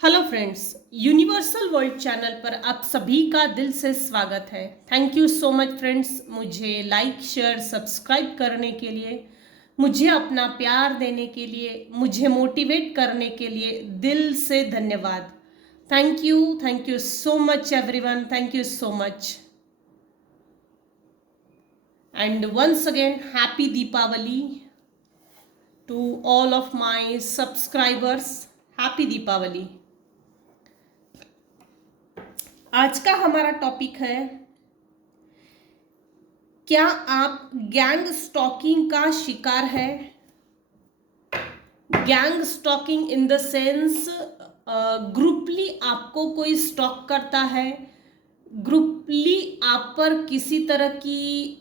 Hello friends, universal world channel पर आप सभी का दिल से स्वागत है। Thank you so much friends, मुझे लाइक शेयर सब्सक्राइब करने के लिए, मुझे अपना प्यार देने के लिए, मुझे मोटिवेट करने के लिए दिल से धन्यवाद। Thank you so much everyone, thank you so much. And once again happy Deepavali to all of my subscribers. Happy Deepavali. आज का हमारा टॉपिक है, क्या आप गैंग स्टॉकिंग का शिकार है। Gang stalking in the sense, ग्रुपली आपको कोई स्टॉक करता है, ग्रुपली आप पर किसी तरह की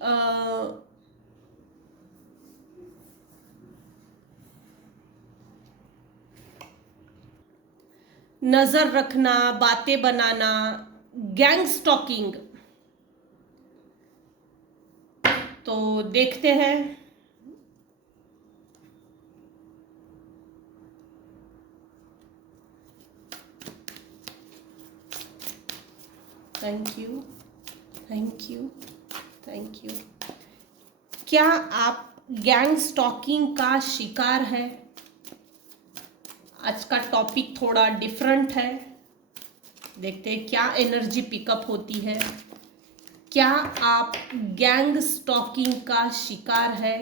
नजर रखना, बातें बनाना, गैंग स्टॉकिंग। तो देखते हैं। Thank you, thank you, thank you. क्या आप गैंग स्टॉकिंग का शिकार है? आज का टॉपिक थोड़ा डिफरेंट है। देखते हैं क्या एनर्जी पिकअप होती है। क्या आप गैंग स्टॉकिंग का शिकार है?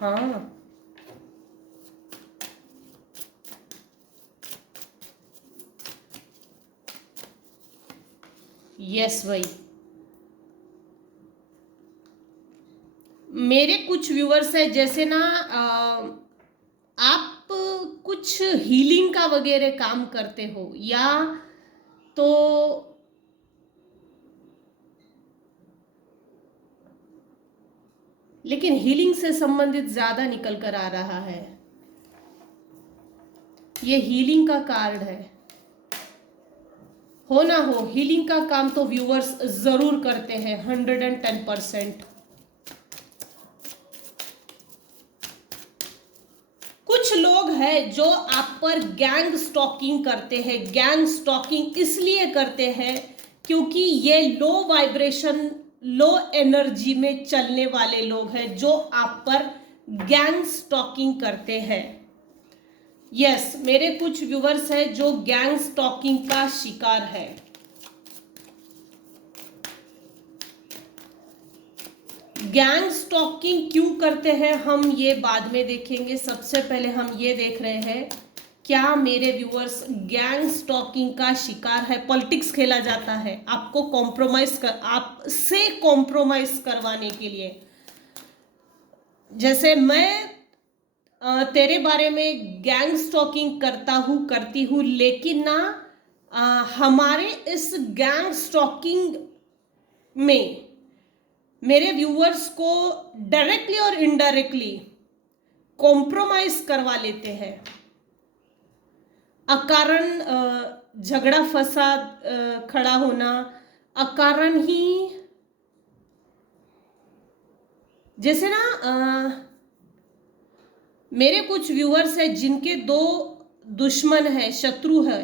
हाँ, यस भाई। मेरे कुछ व्यूअर्स है, जैसे ना आप कुछ हीलिंग का वगैरह काम करते हो, या तो लेकिन हीलिंग से संबंधित ज्यादा निकल कर आ रहा है। ये हीलिंग का कार्ड है। हो ना हो, हीलिंग का काम तो व्यूअर्स जरूर करते हैं, 110%। कुछ लोग हैं जो आप पर गैंग स्टॉकिंग करते हैं। गैंग स्टॉकिंग इसलिए करते हैं क्योंकि ये लो वाइब्रेशन, लो एनर्जी में चलने वाले लोग हैं जो आप पर गैंग स्टॉकिंग करते हैं। यस, मेरे कुछ व्यूवर्स हैं जो गैंग स्टॉकिंग का शिकार है। गैंग स्टॉकिंग क्यों करते हैं हम ये बाद में देखेंगे। सबसे पहले हम ये देख रहे हैं, क्या मेरे व्यूअर्स गैंग स्टॉकिंग का शिकार है। पॉलिटिक्स खेला जाता है आपको आपसे कॉम्प्रोमाइज करवाने के लिए। जैसे मैं तेरे बारे में गैंग स्टॉकिंग करती हूँ, लेकिन ना हमारे इस गैंग स्टॉकिंग में मेरे व्यूअर्स को डायरेक्टली और इनडायरेक्टली कॉम्प्रोमाइज करवा लेते हैं। अकारण झगड़ा फसाद खड़ा होना, अकारण ही, जैसे ना मेरे कुछ व्यूअर्स हैं जिनके दो दुश्मन है, शत्रु है,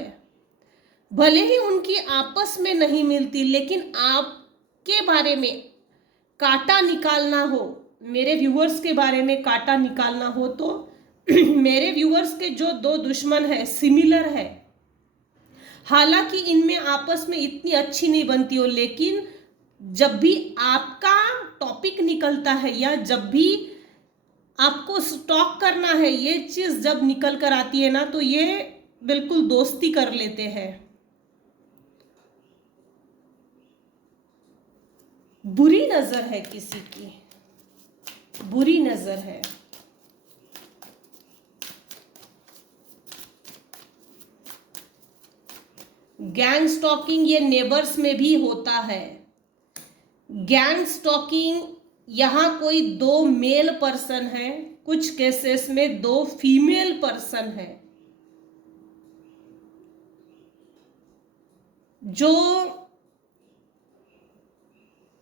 भले ही उनकी आपस में नहीं मिलती, लेकिन आपके बारे में कांटा निकालना हो, मेरे व्यूअर्स के बारे में कांटा निकालना हो तो मेरे व्यूअर्स के जो दो दुश्मन है सिमिलर है, हालांकि इनमें आपस में इतनी अच्छी नहीं बनती हो, लेकिन जब भी आपका टॉपिक निकलता है या जब भी आपको स्टॉक करना है, ये चीज जब निकल कर आती है ना, तो ये बिल्कुल दोस्ती कर लेते हैं। बुरी नजर है किसी की, बुरी नजर है। गैंग स्टॉकिंग ये नेबर्स में भी होता है। गैंग स्टॉकिंग यहां कोई दो मेल पर्सन है, कुछ केसेस में दो फीमेल पर्सन है जो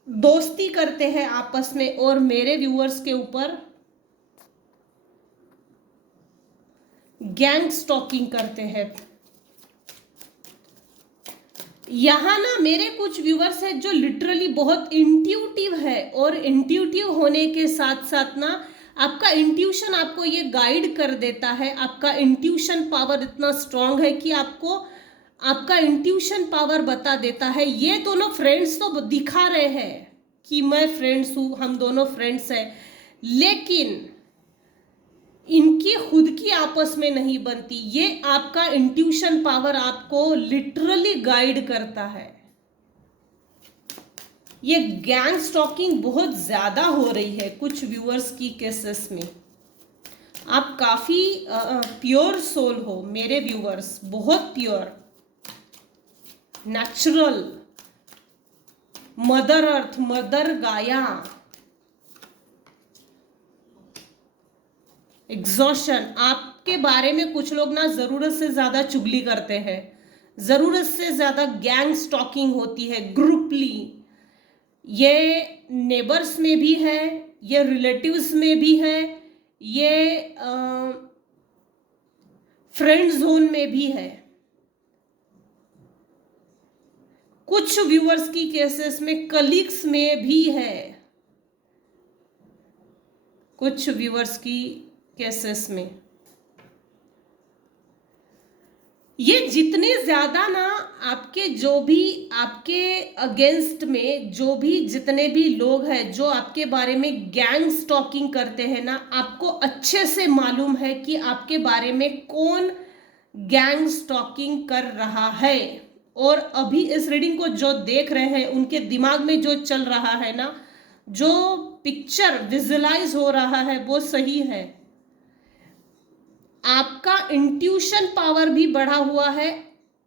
दोस्ती करते हैं आपस में, और मेरे व्यूअर्स के ऊपर गैंग स्टॉकिंग करते हैं। यहाँ ना मेरे कुछ व्यूवर्स हैं जो लिटरली बहुत इंट्यूटिव है, और इंट्यूटिव होने के साथ साथ ना आपका इंट्यूशन आपको ये गाइड कर देता है। आपका इंट्यूशन पावर इतना स्ट्रांग है कि आपको आपका इंट्यूशन पावर बता देता है। ये दोनों फ्रेंड्स तो दिखा रहे हैं कि मैं फ्रेंड्स हूँ, हम दोनों फ्रेंड्स हैं, लेकिन इनकी खुद की आपस में नहीं बनती। ये आपका इंट्यूशन पावर आपको लिटरली गाइड करता है। ये गैंग स्टॉकिंग बहुत ज्यादा हो रही है कुछ व्यूअर्स की केसेस में। आप काफी प्योर सोल हो मेरे व्यूअर्स, बहुत pure, natural, mother earth, mother गाया, एग्जॉशन। आपके बारे में कुछ लोग ना जरूरत से ज्यादा चुगली करते हैं, जरूरत से ज्यादा गैंग स्टॉकिंग होती है ग्रुपली। ये नेबर्स में भी है, ये रिलेटिव्स में भी है, ये फ्रेंड जोन में भी है। कुछ व्यूअर्स की केसेस में कलीग्स में भी है, कुछ व्यूअर्स की केसेस में। ये जितने ज्यादा ना आपके जो भी आपके अगेंस्ट में जो भी जितने भी लोग हैं जो आपके बारे में गैंग स्टॉकिंग करते हैं ना, आपको अच्छे से मालूम है कि आपके बारे में कौन गैंग स्टॉकिंग कर रहा है। और अभी इस रीडिंग को जो देख रहे हैं उनके दिमाग में जो चल रहा है ना, जो पिक्चर विजुलाइज हो रहा है वो सही है। आपका इंट्यूशन पावर भी बढ़ा हुआ है,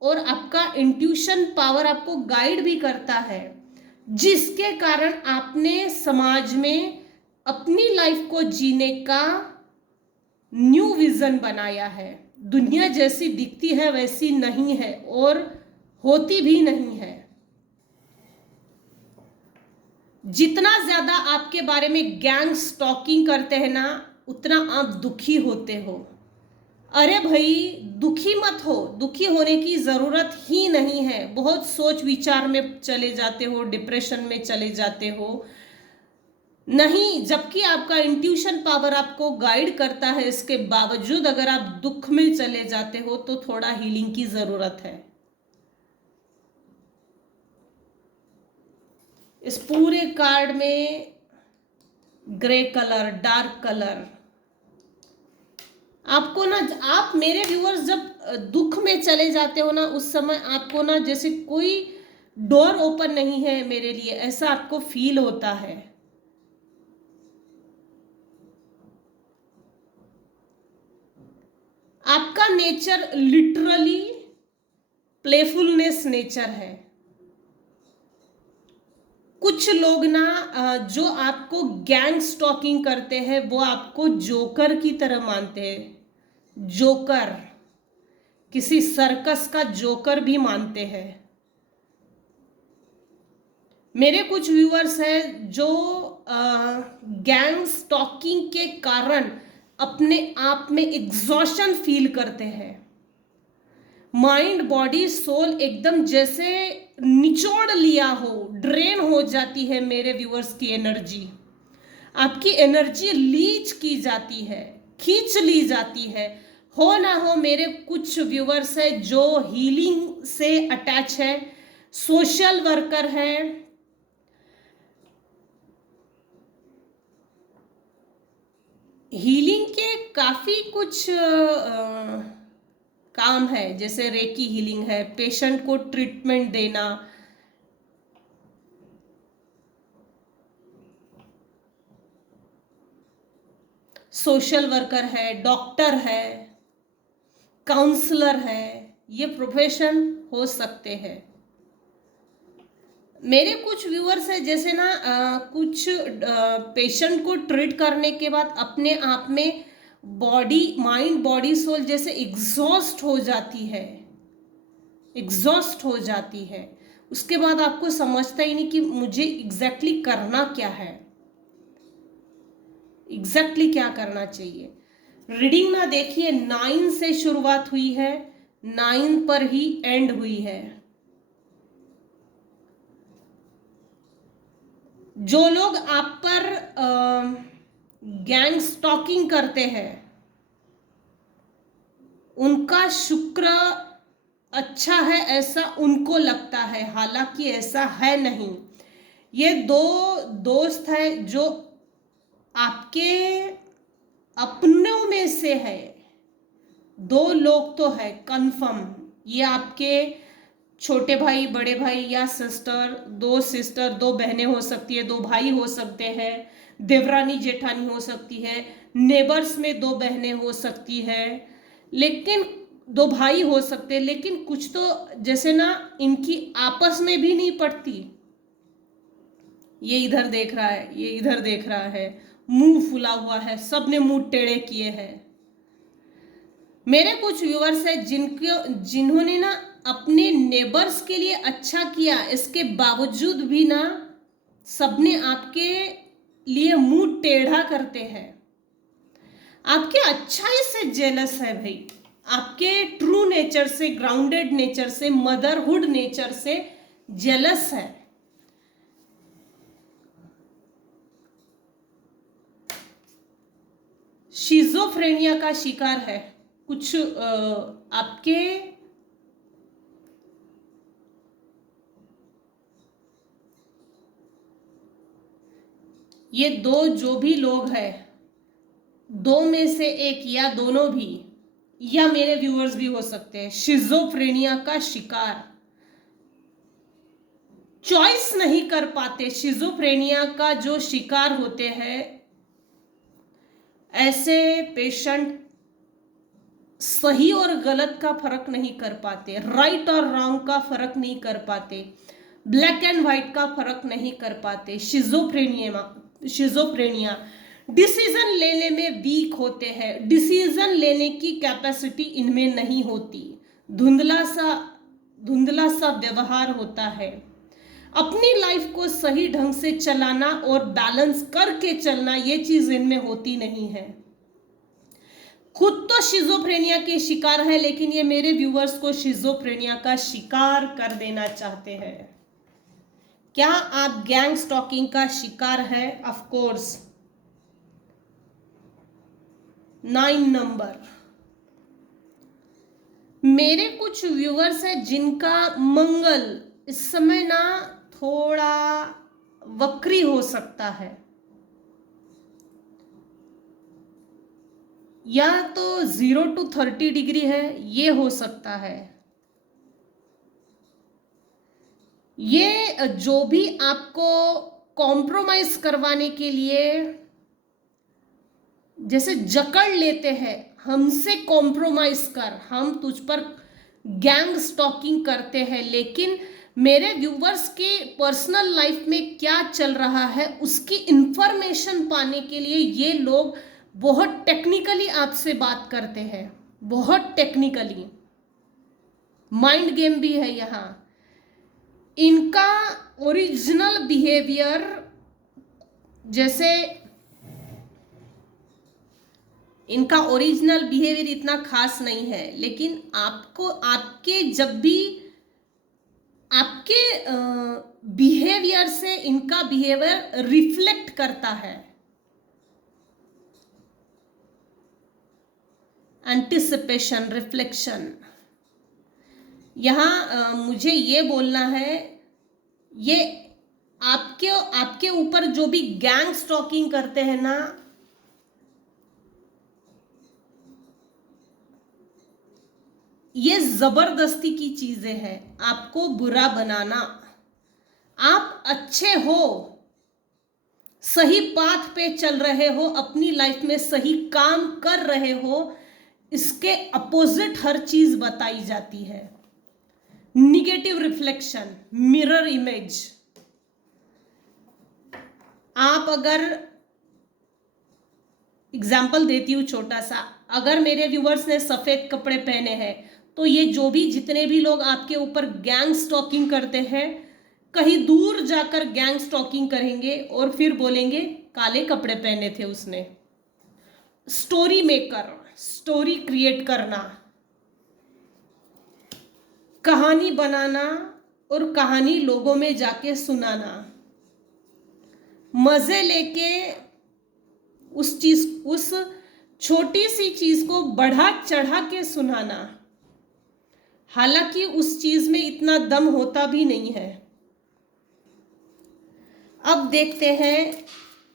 और आपका इंट्यूशन पावर आपको गाइड भी करता है, जिसके कारण आपने समाज में अपनी लाइफ को जीने का न्यू विजन बनाया है। दुनिया जैसी दिखती है वैसी नहीं है, और होती भी नहीं है। जितना ज्यादा आपके बारे में गैंग स्टॉकिंग करते हैं ना, उतना आप दुखी होते हो। अरे भाई दुखी मत हो, दुखी होने की जरूरत ही नहीं है। बहुत सोच विचार में चले जाते हो, डिप्रेशन में चले जाते हो, नहीं, जबकि आपका इंट्यूशन पावर आपको गाइड करता है। इसके बावजूद अगर आप दुख में चले जाते हो तो थोड़ा हीलिंग की जरूरत है। इस पूरे कार्ड में ग्रे कलर, डार्क कलर, आपको ना, आप मेरे व्यूअर्स जब दुख में चले जाते हो ना, उस समय आपको ना जैसे कोई डोर ओपन नहीं है मेरे लिए, ऐसा आपको फील होता है। आपका नेचर लिटरली प्लेफुलनेस नेचर है। कुछ लोग ना जो आपको गैंग स्टॉकिंग करते हैं वो आपको जोकर की तरह मानते हैं। जोकर, किसी सर्कस का जोकर भी मानते हैं। मेरे कुछ व्यूअर्स हैं जो गैंग स्टॉकिंग के कारण अपने आप में एग्जॉशन फील करते हैं। माइंड बॉडी सोल एकदम जैसे निचोड़ लिया हो, ड्रेन हो जाती है मेरे व्यूअर्स की एनर्जी। आपकी एनर्जी लीच की जाती है, खींच ली जाती है। हो ना हो, मेरे कुछ व्यूअर्स है जो हीलिंग से अटैच है, सोशल वर्कर है, हीलिंग के काफी कुछ काम है, जैसे रेकी हीलिंग है, पेशेंट को ट्रीटमेंट देना, सोशल वर्कर है, डॉक्टर है, काउंसलर है, ये प्रोफेशन हो सकते हैं। मेरे कुछ व्यूअर्स है जैसे ना कुछ पेशेंट को ट्रीट करने के बाद अपने आप में बॉडी, माइंड बॉडी सोल जैसे एग्जॉस्ट हो जाती है, एग्जॉस्ट हो जाती है। उसके बाद आपको समझता ही नहीं कि मुझे एग्जैक्टली करना क्या है, एग्जैक्टली क्या करना चाहिए। रीडिंग ना देखिए, 9 से शुरुआत हुई है, 9 पर ही एंड हुई है। जो लोग आप पर गैंग स्टॉकिंग करते हैं उनका शुक्र अच्छा है ऐसा उनको लगता है, हालांकि ऐसा है नहीं। ये दो दोस्त है जो आपके अपनों में से है, 2 लोग तो है कंफर्म। ये आपके छोटे भाई, बड़े भाई या सिस्टर, 2 सिस्टर, 2 बहनें हो सकती है, 2 भाई हो सकते हैं, देवरानी जेठानी हो सकती है, नेबर्स में 2 बहनें हो सकती है, लेकिन 2 भाई हो सकते हैं, लेकिन कुछ तो जैसे ना इनकी आपस में भी नहीं पड़ती। ये इधर देख रहा है, ये इधर देख रहा है, मुंह फुला हुआ है, सबने मुंह टेढ़े किए हैं। मेरे कुछ व्यूअर्स है जिन्होंने ना अपने नेबर्स के लिए अच्छा किया, इसके बावजूद भी ना सबने आपके लिए मुंह टेढ़ा करते हैं। आपके अच्छाई से जेलस है भाई, आपके ट्रू नेचर से, ग्राउंडेड नेचर से, मदरहुड नेचर से जेलस है। शिजोफ्रेनिया का शिकार है। कुछ आपके ये 2 जो भी लोग हैं, 2 में से एक या दोनों भी, या मेरे व्यूअर्स भी हो सकते हैं, शिजोफ्रेनिया का शिकार, चॉइस नहीं कर पाते। शिजोफ्रेनिया का जो शिकार होते हैं ऐसे पेशेंट सही और गलत का फर्क नहीं कर पाते, राइट और रॉन्ग का फर्क नहीं कर पाते, ब्लैक एंड व्हाइट का फर्क नहीं कर पाते। शिजोफ्रेनिया डिसीजन लेने में वीक होते हैं, डिसीजन लेने की कैपेसिटी इनमें नहीं होती, धुंधला सा व्यवहार होता है। अपनी लाइफ को सही ढंग से चलाना और बैलेंस करके चलना, ये चीज इनमें होती नहीं है। खुद तो शिजोफ्रेनिया के शिकार है, लेकिन ये मेरे व्यूअर्स को शिजोफ्रेनिया का शिकार कर देना चाहते हैं। क्या आप गैंग स्टॉकिंग का शिकार है? Of course. 9 नंबर। मेरे कुछ व्यूअर्स हैं जिनका मंगल इस समय ना थोड़ा वक्री हो सकता है, या तो 0 to 30 डिग्री है, ये हो सकता है। ये जो भी आपको कॉम्प्रोमाइज करवाने के लिए जैसे जकड़ लेते हैं, हमसे कॉम्प्रोमाइज कर, हम तुझ पर गैंग स्टॉकिंग करते हैं, लेकिन मेरे व्यूवर्स के पर्सनल लाइफ में क्या चल रहा है उसकी इंफॉर्मेशन पाने के लिए ये लोग बहुत टेक्निकली आपसे बात करते हैं, बहुत टेक्निकली। माइंड गेम भी है यहाँ। इनका ओरिजिनल बिहेवियर जैसे इनका ओरिजिनल बिहेवियर इतना खास नहीं है, लेकिन आपको आपके जब भी आपके बिहेवियर से इनका बिहेवियर रिफ्लेक्ट करता है। Anticipation, reflection. यहाँ मुझे ये बोलना है, ये आपके ऊपर जो भी गैंग स्टॉकिंग करते हैं ना, ये जबरदस्ती की चीजें हैं, आपको बुरा बनाना। आप अच्छे हो, सही पाथ पे चल रहे हो, अपनी लाइफ में सही काम कर रहे हो, इसके अपोजिट हर चीज बताई जाती है। Negative reflection, mirror image. आप अगर एग्जाम्पल देती हूँ छोटा सा, अगर मेरे व्यूवर्स ने सफेद कपड़े पहने हैं तो ये जो भी जितने भी लोग आपके ऊपर गैंग स्टॉकिंग करते हैं, कहीं दूर जाकर गैंग स्टॉकिंग करेंगे और फिर बोलेंगे काले कपड़े पहने थे उसने। स्टोरी मेकर, स्टोरी क्रिएट करना, कहानी बनाना और कहानी लोगों में जाके सुनाना, मजे लेके उस छोटी सी चीज को बढ़ा चढ़ा के सुनाना, हालांकि उस चीज में इतना दम होता भी नहीं है। अब देखते हैं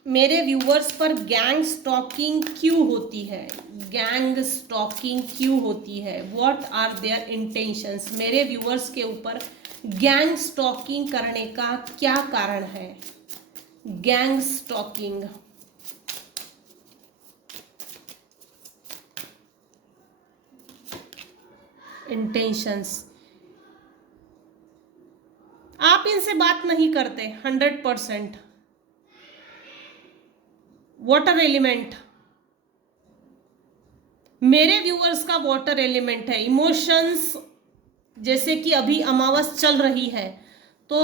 मेरे व्यूवर्स पर गैंग स्टॉकिंग क्यों होती है, गैंग स्टॉकिंग क्यों होती है, व्हाट आर देयर इंटेंशंस। मेरे व्यूवर्स के ऊपर गैंग स्टॉकिंग करने का क्या कारण है। गैंग स्टॉकिंग, इंटेंशंस, आप इनसे बात नहीं करते 100%। वाटर एलिमेंट, मेरे व्यूअर्स का वाटर एलिमेंट है। इमोशंस, जैसे कि अभी अमावस चल रही है तो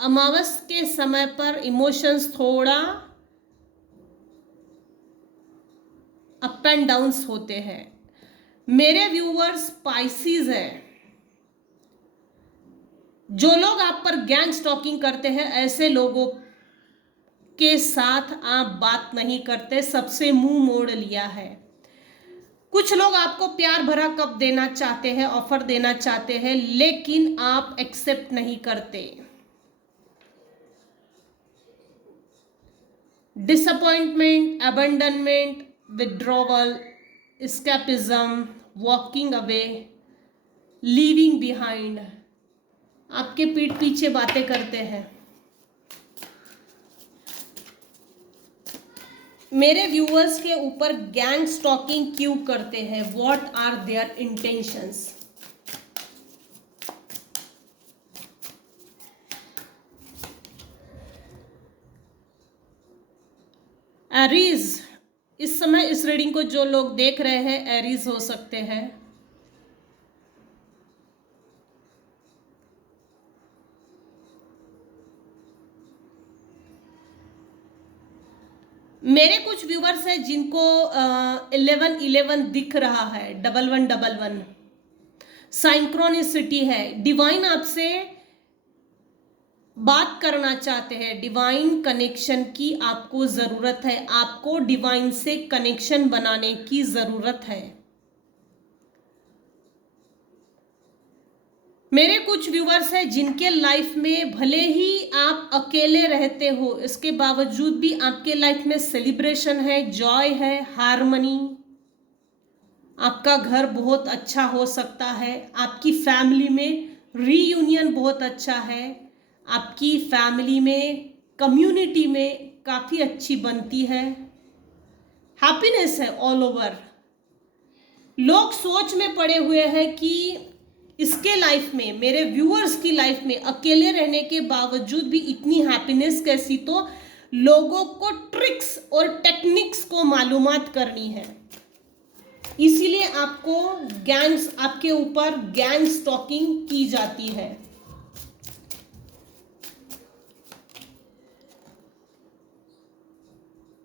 अमावस के समय पर इमोशंस थोड़ा अप एंड डाउन्स होते हैं। मेरे व्यूअर्स स्पाइसीज है। जो लोग आप पर गैंग स्टॉकिंग करते हैं, ऐसे लोगों के साथ आप बात नहीं करते, सबसे मुंह मोड़ लिया है। कुछ लोग आपको प्यार भरा कप देना चाहते हैं, ऑफर देना चाहते हैं, लेकिन आप एक्सेप्ट नहीं करते। Disappointment, abandonment, withdrawal, escapism, walking away, leaving behind, आपके पीठ पीछे बातें करते हैं। मेरे व्यूअर्स के ऊपर गैंग स्टॉकिंग क्यों करते हैं, what are their intentions. Aries, इस समय इस रीडिंग को जो लोग देख रहे हैं एरीज हो सकते हैं। मेरे कुछ व्यूवर्स हैं जिनको 1111 दिख रहा है, 1111 साइंक्रोनिसिटी है। डिवाइन आपसे बात करना चाहते हैं, डिवाइन कनेक्शन की आपको जरूरत है, आपको डिवाइन से कनेक्शन बनाने की जरूरत है। मेरे कुछ व्यूवर्स हैं जिनके लाइफ में भले ही आप अकेले रहते हो, इसके बावजूद भी आपके लाइफ में सेलिब्रेशन है, जॉय है, हार्मनी। आपका घर बहुत अच्छा हो सकता है, आपकी फैमिली में रीयूनियन बहुत अच्छा है, आपकी फैमिली में, कम्युनिटी में काफ़ी अच्छी बनती है, हैप्पीनेस है ऑल ओवर। लोग सोच में पड़े हुए हैं कि इसके लाइफ में, मेरे व्यूअर्स की लाइफ में अकेले रहने के बावजूद भी इतनी हैप्पीनेस कैसी, तो लोगों को ट्रिक्स और टेक्निक्स को मालूमात करनी है, इसीलिए आपको गैंग्स, आपके ऊपर गैंग स्टॉकिंग की जाती है।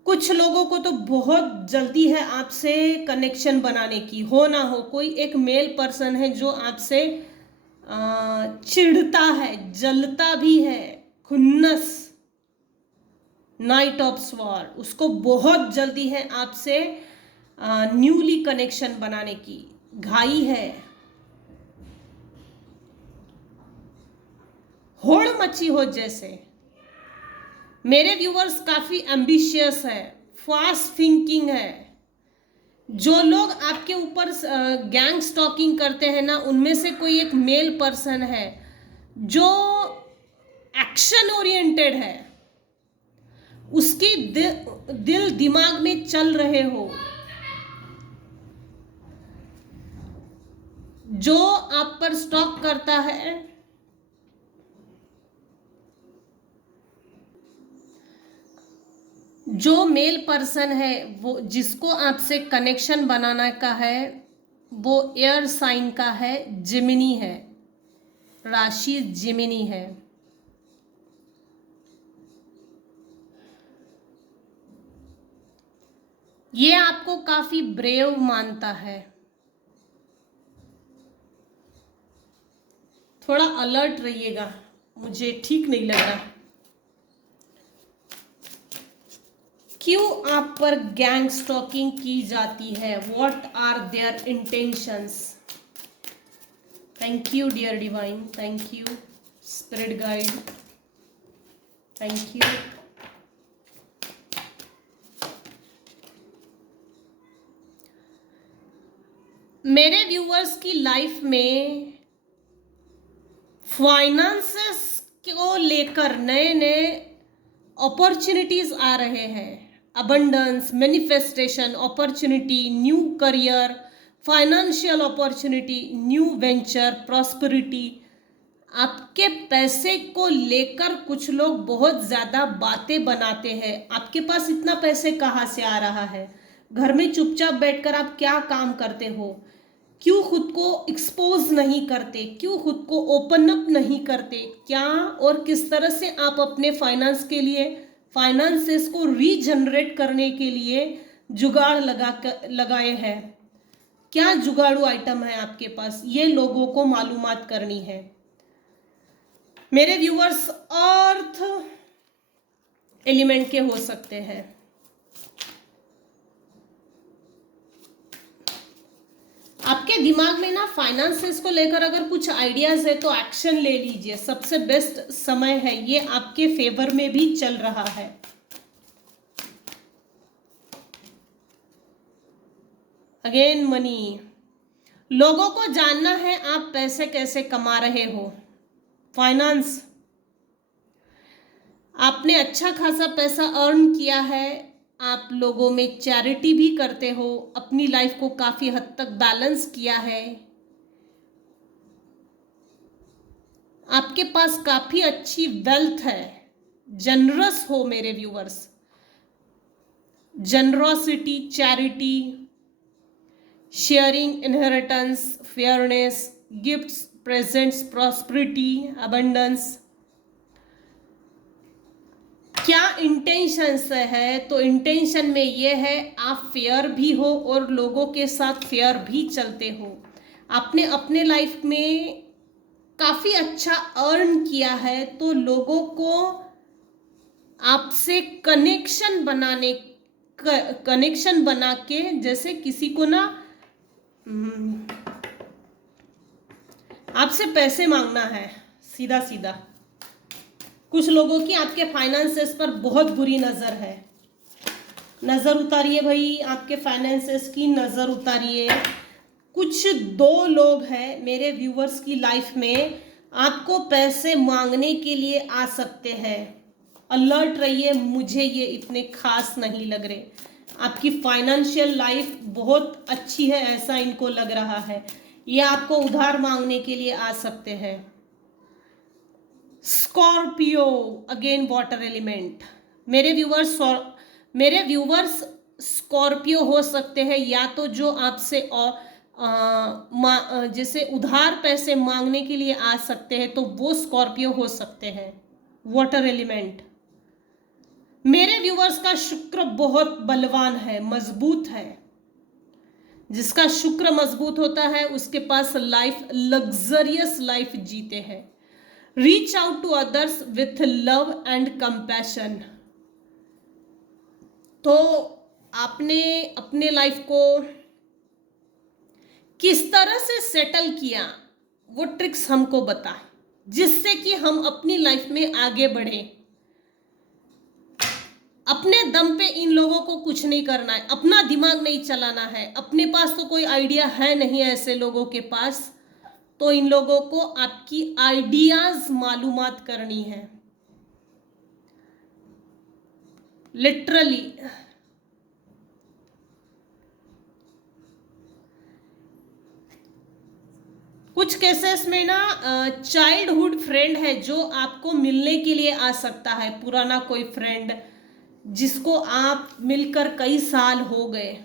कुछ लोगों को तो बहुत जल्दी है आपसे कनेक्शन बनाने की, हो ना हो कोई एक मेल पर्सन है जो आपसे चिढ़ता है, जलता भी है, खुन्नस, नाइट ऑफ स्वॉर्ड, उसको बहुत जल्दी है आपसे न्यूली कनेक्शन बनाने की, घाई है, होड़ मची हो जैसे। मेरे व्यूअर्स काफी एम्बिशियस है, फास्ट थिंकिंग है। जो लोग आपके ऊपर गैंग स्टॉकिंग करते हैं ना, उनमें से कोई एक मेल पर्सन है जो एक्शन ओरिएंटेड है, उसकी दिल दिमाग में चल रहे हो, जो आप पर स्टॉक करता है, जो मेल पर्सन है, वो जिसको आपसे कनेक्शन बनाना का है, वो एयर साइन का है, जिमिनी है, राशि जिमिनी है। ये आपको काफी ब्रेव मानता है, थोड़ा अलर्ट रहिएगा, मुझे ठीक नहीं लग रहा। क्यों आप पर गैंग स्टॉकिंग की जाती है? What are their intentions? Thank you dear divine, thank you spirit guide, thank you. मेरे व्यूअर्स की लाइफ में फाइनेंसेस को लेकर नए नए अपॉर्चुनिटीज आ रहे हैं। Abundance, manifestation, opportunity, new career, financial opportunity, new venture, prosperity. आपके पैसे को लेकर कुछ लोग बहुत ज़्यादा बातें बनाते हैं। आपके पास इतना पैसे कहाँ से आ रहा है? घर में चुपचाप बैठकर आप क्या काम करते हो? क्यों खुद को एक्सपोज नहीं करते? क्यों खुद को ओपन अप नहीं करते? क्या और किस तरह से आप अपने फाइनेंसेस को रीजनरेट करने के लिए जुगाड़ लगाए हैं? क्या जुगाड़ू आइटम है आपके पास? ये लोगों को मालूमात करनी है। मेरे व्यूअर्स अर्थ एलिमेंट के हो सकते हैं। आपके दिमाग में ना फाइनेंसेस को लेकर अगर कुछ आइडियाज है तो एक्शन ले लीजिए, सबसे बेस्ट समय है, ये आपके फेवर में भी चल रहा है। अगेन मनी, लोगों को जानना है आप पैसे कैसे कमा रहे हो। फाइनेंस, आपने अच्छा खासा पैसा अर्न किया है, आप लोगों में चैरिटी भी करते हो, अपनी लाइफ को काफी हद तक बैलेंस किया है, आपके पास काफी अच्छी वेल्थ है, जनरस हो मेरे viewers. Generosity, charity, sharing, inheritance, fairness, gifts, presents, prosperity, abundance. क्या इंटेंशन है? तो इंटेंशन में ये है आप फेयर भी हो और लोगों के साथ फेयर भी चलते हो। आपने अपने लाइफ में काफी अच्छा अर्न किया है तो लोगों को आपसे कनेक्शन बना के, जैसे किसी को ना आपसे पैसे मांगना है सीधा सीधा। कुछ लोगों की आपके फाइनेंसेस पर बहुत बुरी नज़र है। नज़र उतारिए भाई, आपके फाइनेंसेस की नज़र उतारिए। कुछ दो लोग हैं मेरे व्यूवर्स की लाइफ में, आपको पैसे मांगने के लिए आ सकते हैं। अलर्ट रहिए, मुझे ये इतने खास नहीं लग रहे। आपकी फाइनेंशियल लाइफ बहुत अच्छी है ऐसा इनको लग रहा है। ये आपको उधार मांगने के लिए आ सकते हैं। Scorpio, again water element. मेरे व्यूवर्स स्कॉर्पियो हो सकते हैं, या तो जो आपसे जैसे उधार पैसे मांगने के लिए आ सकते हैं तो वो स्कॉर्पियो हो सकते हैं, वाटर एलिमेंट। मेरे व्यूवर्स का शुक्र बहुत बलवान है, मजबूत है। जिसका शुक्र मजबूत होता है उसके पास लाइफ, लग्जरियस लाइफ जीते हैं। Reach out to others with love and compassion. तो आपने अपने लाइफ को किस तरह से सेटल किया, वो ट्रिक्स हमको बता, जिससे कि हम अपनी लाइफ में आगे बढ़े। अपने दम पे इन लोगों को कुछ नहीं करना है, अपना दिमाग नहीं चलाना है। अपने पास तो कोई आइडिया है नहीं ऐसे लोगों के पास, तो इन लोगों को आपकी आइडियाज मालूमात करनी है। लिटरली कुछ केसेस में ना चाइल्डहुड फ्रेंड है जो आपको मिलने के लिए आ सकता है, पुराना कोई फ्रेंड जिसको आप मिलकर कई साल हो गए।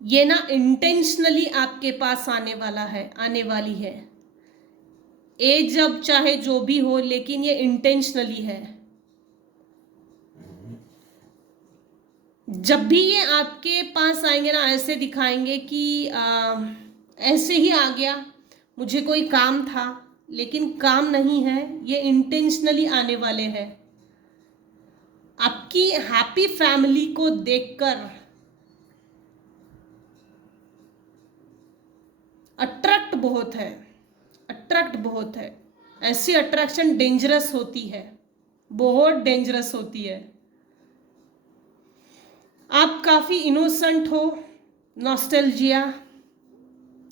ये ना इंटेंशनली आपके पास आने वाली है। एज अब चाहे जो भी हो, लेकिन ये इंटेंशनली है। जब भी ये आपके पास आएंगे ना, ऐसे दिखाएंगे कि ऐसे ही आ गया, मुझे कोई काम था, लेकिन काम नहीं है, ये इंटेंशनली आने वाले हैं। आपकी हैप्पी फैमिली को देखकर अट्रैक्ट बहुत है, अट्रैक्ट बहुत है। ऐसी अट्रैक्शन डेंजरस होती है, बहुत डेंजरस होती है। आप काफ़ी इनोसेंट हो, नॉस्टैल्जिया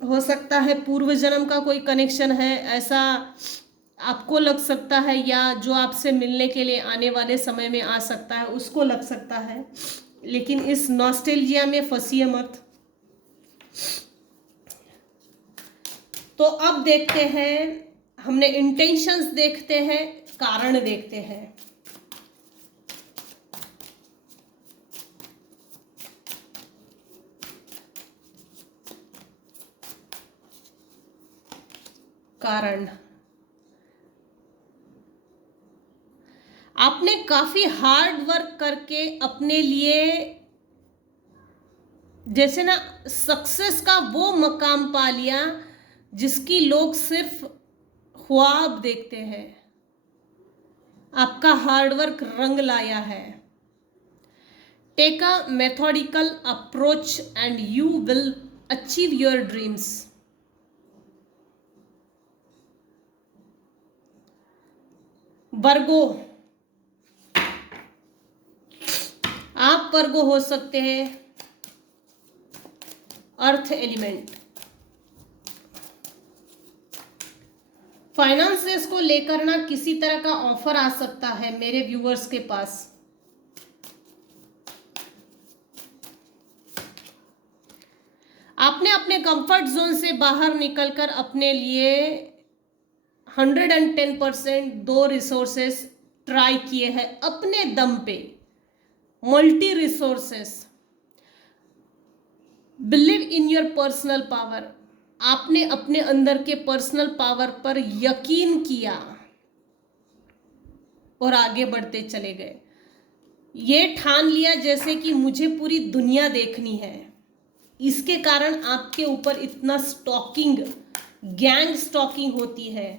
हो सकता है, पूर्व जन्म का कोई कनेक्शन है ऐसा आपको लग सकता है, या जो आपसे मिलने के लिए आने वाले समय में आ सकता है उसको लग सकता है, लेकिन इस नॉस्टैल्जिया में फंसिए मत। तो अब देखते हैं, हमने इंटेंशंस देखते हैं, कारण देखते हैं। कारण, आपने काफी हार्ड वर्क करके अपने लिए, जैसे ना, सक्सेस का वो मकाम पा लिया जिसकी लोग सिर्फ ख्वाब देखते हैं। आपका हार्डवर्क रंग लाया है। Take a methodical approach and you will achieve your dreams. Virgo, आप वर्गो हो सकते हैं, अर्थ एलिमेंट। फाइनेंसेस को लेकर ना किसी तरह का ऑफर आ सकता है मेरे व्यूअर्स के पास। आपने अपने कंफर्ट जोन से बाहर निकलकर अपने लिए 110% दो रिसोर्सेस ट्राई किए हैं अपने दम पे, multi resources. Believe in your personal power, आपने अपने अंदर के पर्सनल पावर पर यकीन किया और आगे बढ़ते चले गए। ये ठान लिया जैसे कि मुझे पूरी दुनिया देखनी है। इसके कारण आपके ऊपर इतना स्टॉकिंग, गैंग स्टॉकिंग होती है,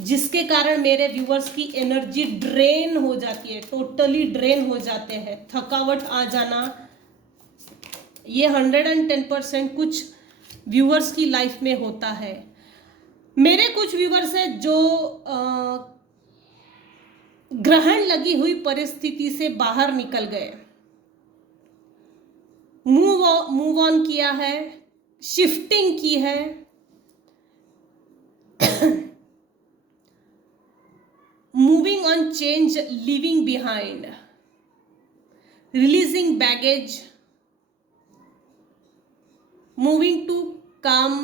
जिसके कारण मेरे व्यूअर्स की एनर्जी ड्रेन हो जाती है, टोटली ड्रेन हो जाते हैं, थकावट आ जाना। ये 110% कुछ व्यूअर्स की लाइफ में होता है। मेरे कुछ व्यूअर्स हैं जो ग्रहण लगी हुई परिस्थिति से बाहर निकल गए, मूव ऑन किया है, शिफ्टिंग की है, moving on change, living behind, releasing baggage, moving to calm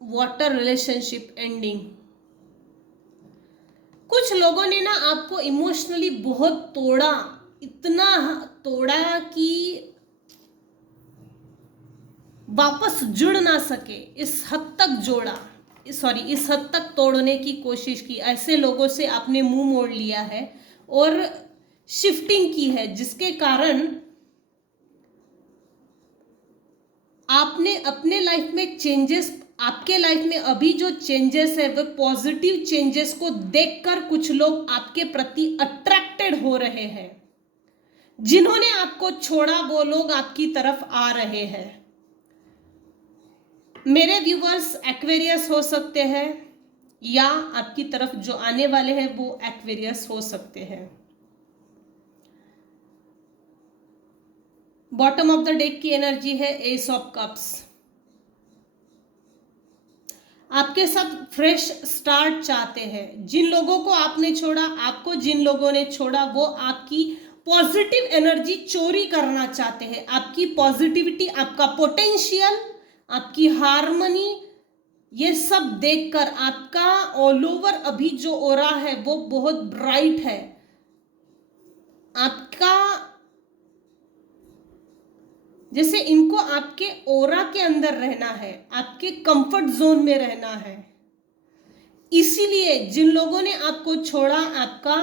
water relationship ending. कुछ लोगों ने ना आपको इमोशनली बहुत तोड़ा, इतना तोड़ा कि वापस जुड़ ना सके, इस हद तक जोड़ा, इस हद तक तोड़ने की कोशिश की। ऐसे लोगों से आपने मुंह मोड़ लिया है और शिफ्टिंग की है, जिसके कारण आपने अपने लाइफ में चेंजेस, आपके लाइफ में अभी जो चेंजेस है वो पॉजिटिव चेंजेस को देखकर कुछ लोग आपके प्रति अट्रैक्टेड हो रहे हैं। जिन्होंने आपको छोड़ा वो लोग आपकी तरफ आ रहे हैं। मेरे व्यूवर्स एक्वेरियस हो सकते हैं, या आपकी तरफ जो आने वाले हैं वो एक्वेरियस हो सकते हैं। बॉटम ऑफ द डेक की एनर्जी है एस ऑफ कप्स। आपके साथ फ्रेश स्टार्ट चाहते हैं। जिन लोगों को आपने छोड़ा, आपको जिन लोगों ने छोड़ा, वो आपकी पॉजिटिव एनर्जी चोरी करना चाहते हैं। आपकी पॉजिटिविटी, आपका पोटेंशियल, आपकी हार्मनी, ये सब देखकर आपका ऑल ओवर अभी जो ऑरा है वो बहुत ब्राइट है। आपका जैसे इनको आपके ऑरा के अंदर रहना है, आपके कंफर्ट जोन में रहना है। इसीलिए जिन लोगों ने आपको छोड़ा, आपका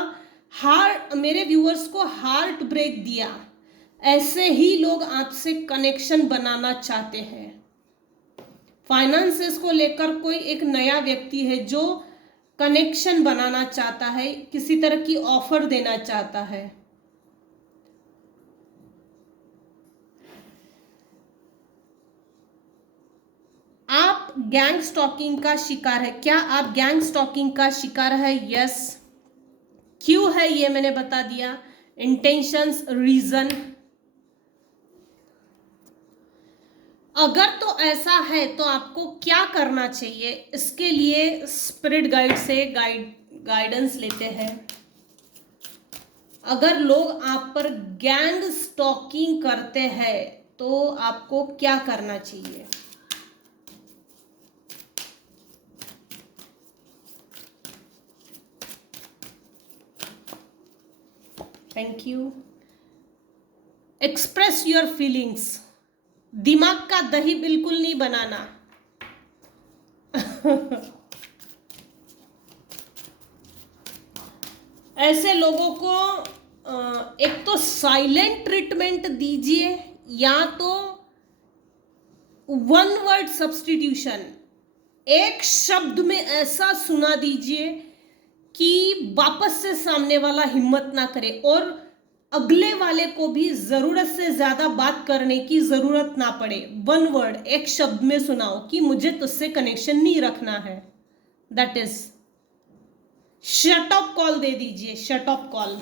हार्ट, मेरे व्यूअर्स को हार्ट ब्रेक दिया, ऐसे ही लोग आपसे कनेक्शन बनाना चाहते हैं। फाइनेंसेस को लेकर कोई एक नया व्यक्ति है जो कनेक्शन बनाना चाहता है, किसी तरह की ऑफर देना चाहता है। आप गैंग स्टॉकिंग का शिकार है। क्या आप गैंग स्टॉकिंग का शिकार है? यस। क्यों है ये मैंने बता दिया। Intentions, reason. अगर तो ऐसा है तो आपको क्या करना चाहिए, इसके लिए स्पिरिट गाइड से गाइडेंस लेते हैं। अगर लोग आप पर गैंग स्टॉकिंग करते हैं तो आपको क्या करना चाहिए? Thank you. Express your feelings. दिमाग का दही बिल्कुल नहीं बनाना। ऐसे लोगों को एक तो साइलेंट ट्रीटमेंट दीजिए, या तो वन वर्ड सब्स्टिट्यूशन, एक शब्द में ऐसा सुना दीजिए कि वापस से सामने वाला हिम्मत ना करे और अगले वाले को भी जरूरत से ज्यादा बात करने की जरूरत ना पड़े। वन वर्ड, एक शब्द में सुनाओ कि मुझे तुझसे कनेक्शन नहीं रखना है। That is shut off call दे दीजिए, शट ऑफ कॉल।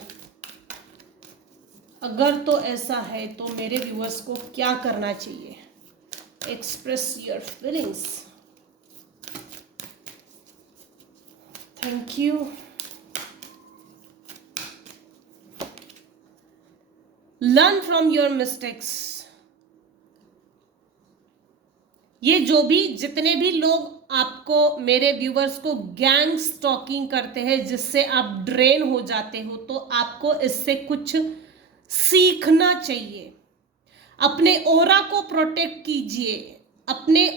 अगर तो ऐसा है तो मेरे व्यूअर्स को क्या करना चाहिए? Express your feelings. Thank you. Learn from your mistakes. ये जो भी जितने भी लोग आपको, मेरे व्यूवर्स को गैंग स्टॉकिंग करते हैं जिससे आप ड्रेन हो जाते हो, तो आपको इससे कुछ सीखना चाहिए। अपने ओरा को प्रोटेक्ट कीजिए, अपने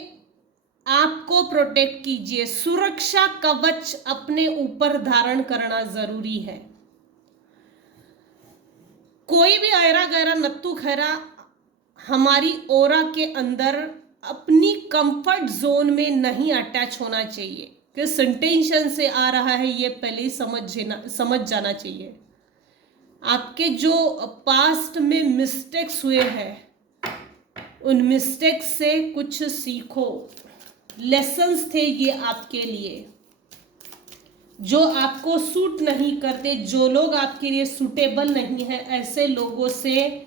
आप को प्रोटेक्ट कीजिए। सुरक्षा कवच अपने ऊपर धारण करना जरूरी है। कोई भी ऐरा गैरा नत्थु खैरा हमारी ओरा के अंदर अपनी कंफर्ट जोन में नहीं अटैच होना चाहिए। किस इंटेंशन से आ रहा है ये पहले ही समझ जाना चाहिए। आपके जो पास्ट में मिस्टेक्स हुए हैं, उन मिस्टेक्स से कुछ सीखो। लेसन्स थे ये आपके लिए, जो आपको सूट नहीं करते, जो लोग आपके लिए सूटेबल नहीं है, ऐसे लोगों से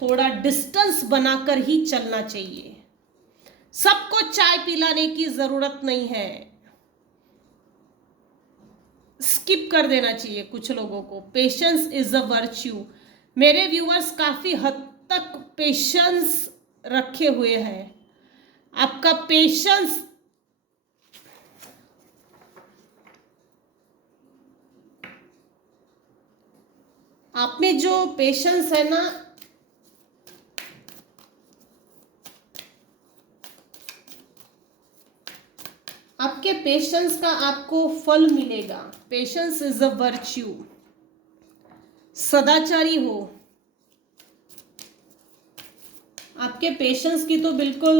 थोड़ा डिस्टेंस बनाकर ही चलना चाहिए। सबको चाय पिलाने की जरूरत नहीं है, स्किप कर देना चाहिए कुछ लोगों को। Patience is a virtue. मेरे व्यूअर्स काफी हद तक पेशेंस रखे हुए हैं। आपका पेशेंस, आप में जो पेशेंस है ना, आपके पेशेंस का आपको फल मिलेगा। Patience is a virtue. सदाचारी हो। आपके पेशेंस की तो बिल्कुल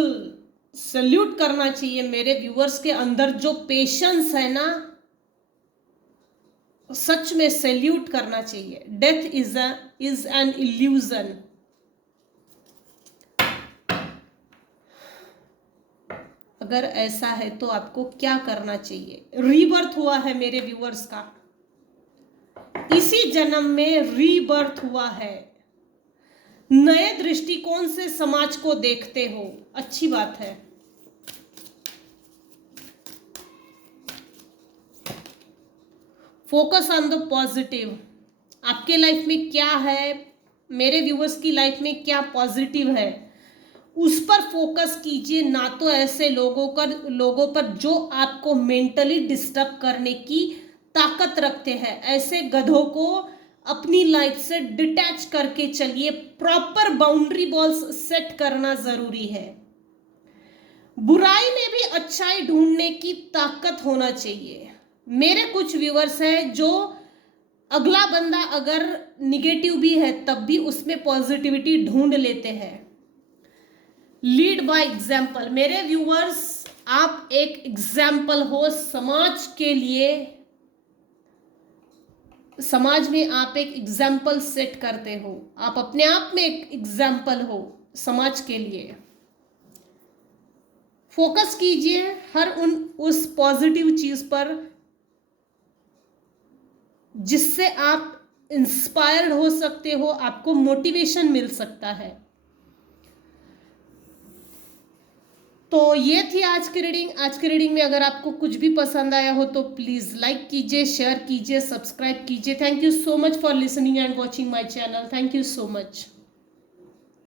सल्यूट करना चाहिए। मेरे व्यूअर्स के अंदर जो पेशेंस है ना, सच में सैल्यूट करना चाहिए। Death is an illusion. अगर ऐसा है तो आपको क्या करना चाहिए? रीबर्थ हुआ है मेरे व्यूअर्स का, इसी जन्म में रीबर्थ हुआ है। नए दृष्टिकोण से समाज को देखते हो, अच्छी बात है। Focus on the positive. आपके लाइफ में क्या है, मेरे व्यूअर्स की लाइफ में क्या पॉजिटिव है, उस पर फोकस कीजिए, ना तो ऐसे लोगों पर जो आपको मेंटली डिस्टर्ब करने की ताकत रखते हैं। ऐसे गधों को अपनी लाइफ से डिटैच करके चलिए। प्रॉपर बाउंड्री वॉल्स सेट करना जरूरी है। बुराई में भी अच्छाई ढूंढने की ताकत होना चाहिए। मेरे कुछ व्यूअर्स हैं जो अगला बंदा अगर निगेटिव भी है तब भी उसमें पॉजिटिविटी ढूंढ लेते हैं। Lead by example. मेरे व्यूअर्स, आप एक एग्जाम्पल हो समाज के लिए। समाज में आप एक एग्जाम्पल सेट करते हो, आप अपने आप में एक एग्जाम्पल हो समाज के लिए। फोकस कीजिए हर उस पॉजिटिव चीज पर जिससे आप इंस्पायर्ड हो सकते हो, आपको मोटिवेशन मिल सकता है। तो ये थी आज की रीडिंग। आज की रीडिंग में अगर आपको कुछ भी पसंद आया हो तो प्लीज लाइक कीजिए, शेयर कीजिए, सब्सक्राइब कीजिए। Thank you so much for listening and watching my channel. Thank you so much.